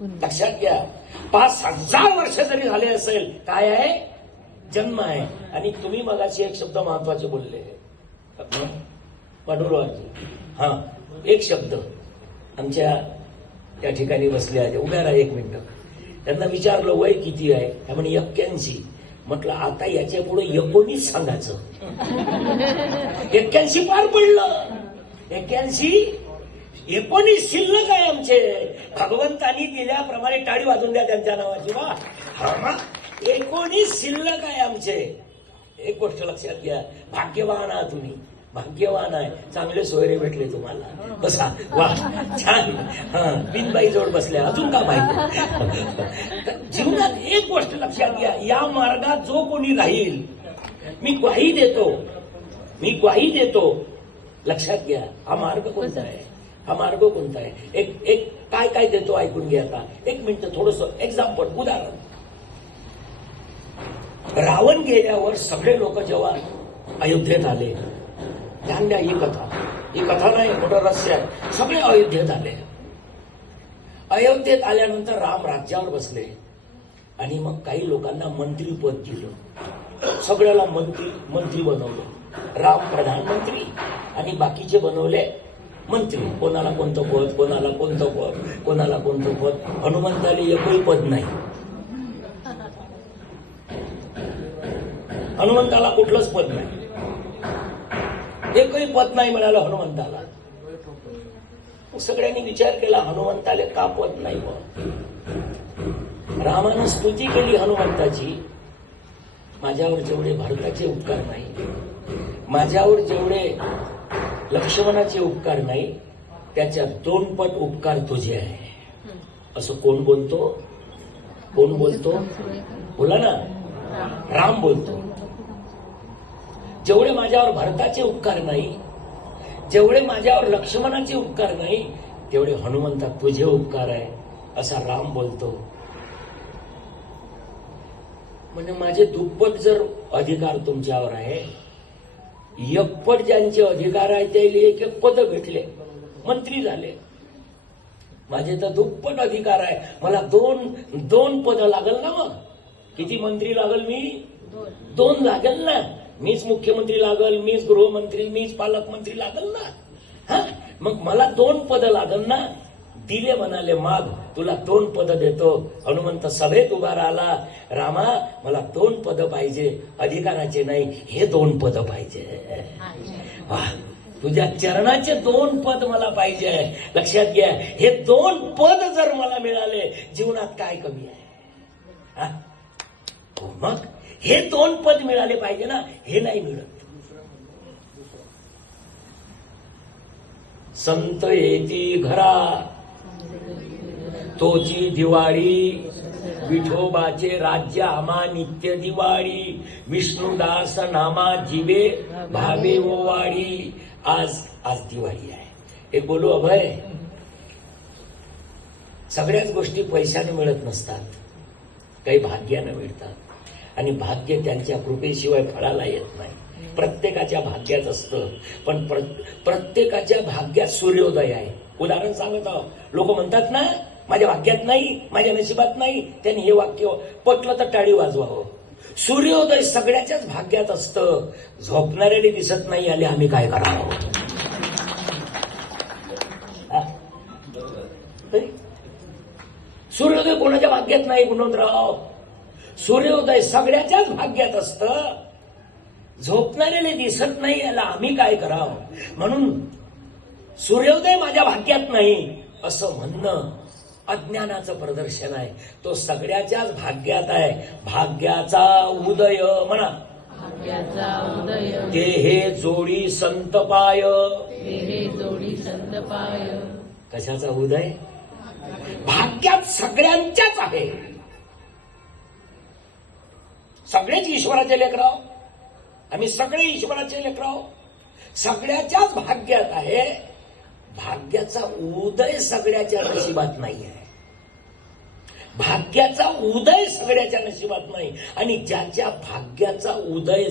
लक्षात घ्या, 5,000 वर्ष जरी झाले असेल, काय आहे? जन्म आहे. आणि तुम्ही मगाशी एक शब्द महत्वाचे बोलले, पांडुरंगाजी. हा, एक शब्द आमच्या त्या ठिकाणी बसले आहे, उभ्या राहा एक मिनिट. त्यांना विचारलं वय किती आहे, त्यामुळे 81. म्हटलं आता याच्या पुढे 19 सांगायचं. 81 पार पडलं. 81, 19 शिल्लक आहे आमचे. भगवंतांनी दिल्याप्रमाणे टाळी वाजून द्या त्यांच्या नावाची. वा, हा मग 19 शिल्लक आहे आमचे. एक गोष्ट लक्षात घ्या, भाग्यवान आहात तुम्ही, भाग्यवान आहे. चांगले सोयरे भेटले तुम्हाला. बसा, वा, छान. बिनबाई जोड बसल्या, अजून का माहिती. जीवनात एक गोष्ट लक्षात घ्या, या मार्गात जो कोणी राहील, मी ग्वाही देतो. लक्षात घ्या, हा मार्ग कोणता आहे? हा मार्ग कोणता आहे? एक काय देतो ऐकून घ्या. आता एक मिनिट, थोडस एक्झाम्पल, उदाहरण. रावण गेल्यावर सगळे लोक जेव्हा अयोध्येत आले, ध्यान द्या, ही कथा नाही, मोठं रहस्य आहे. सगळे अयोध्येत आले. अयोध्येत आल्यानंतर राम राज्यावर बसले आणि मग काही लोकांना मंत्रीपद दिलं. सगळ्याला मंत्री बनवलं. राम प्रधानमंत्री आणि बाकीचे बनवले मंत्री. कोणाला कोणतं पद, कोणाला कोणतं पद, कोणाला कोणतं पद. हनुमंताला एकही पद नाही. हनुमंताला कुठलंच पद नाही, एकही पद नाही मिळालं हनुमंताला. सगळ्यांनी विचार केला, हनुमंताला का पद नाही? रामानं स्तुती केली हनुमंताची, माझ्यावर जेवढे भरताचे उपकार नाही, माझ्यावर जेवढे लक्ष्मणाचे उपकार नाही, त्याच्या 2 पट उपकार तुझे आहे. असं कोण बोलतो? बोला ना, राम बोलतो. जेवढे माझ्यावर भरताचे उपकार नाही, जेवढे माझ्यावर लक्ष्मणाचे उपकार नाही, तेवढे हनुमंता तुझे उपकार आहे, असा राम बोलतो. म्हणजे माझे दुप्पट जर अधिकार तुमच्यावर आहे, एकपट ज्यांचे अधिकार आहे त्याला एक पद भेटले, मंत्री झाले. माझे तर दुप्पट अधिकार आहे, मला दोन पद लागल ना. मग किती मंत्री लागल? मी 2 लागल ना. मीच मुख्यमंत्री लागल, मीच गृहमंत्री, मीच पालकमंत्री लागल ना. हा, मग मला 2 पद लागल ना. दिले, म्हणाले माग, तुला 2 पद देतो. हनुमंत सभेत उभा राहिला, रामा मला 2 पद पाहिजे, अधिकाराचे नाही, हे 2 पद पाहिजे. तुझ्या चरणाचे 2 पद मला पाहिजे. लक्षात घ्या, हे 2 पद जर मला मिळाले, जीवनात काय कमी आहे? मग हे 2 पद मिळाले पाहिजे ना, हे नाही मिळत. संत येती घरा तोची दिवाळी, विठोबाचे राज्य आम्हा नित्य दिवाळी, विष्णुदास नामा जीवे भावे ओवाळी. आज दिवाळी आहे. एक बोलू अभय, सगळ्याच गोष्टी पैशाने मिळत नसतात, काही भाग्याने मिळतात. आणि भाग्य त्यांच्या कृपेशिवाय फळाला येत नाही. प्रत्येकाच्या भाग्यात असतं, पण प्रत्येकाच्या भाग्यात सूर्योदय आहे. उदाहरण सांगत आहोत. लोक म्हणतात ना, माझ्या भाग्यात नाही, माझ्या नशिबात नाही. त्यांनी हे वाक्य पटलं तर टाळी वाजवावं. सूर्योदय सगळ्याच्याच भाग्यात असतं. झोपणाऱ्याने दिसत नाही आले, आम्ही काय करावं? सूर्योदय कोणाच्या भाग्यात नाही गुणवंतराव. सूर्योदय सगळ्याच्याच भाग्यात असतं. झोपणाऱ्याने दिसत नाही, याला आम्ही काय करावं? म्हणून सूर्योदय माझ्या भाग्यात नाही असं म्हणणं अज्ञानाचं प्रदर्शन आहे. तो सगळ्याच्याच भाग्यात आहे. भाग्याचा उदय म्हणा, ते हे जोडी संत पाय. कशाचा उदय? भाग्यात सगळ्यांच्याच आहे. सगळेच ईश्वराचे लेकराव, आम्ही सगळे ईश्वराचे लेकराव. सगळ्याच्याच भाग्यात आहे. भाग्याचा उदय सगळ्याच्या नशिबात नाही आहे. भाग्याचा उदय सगळ्याच्या नशिबात नाही. आणि ज्याच्या भाग्याचा उदय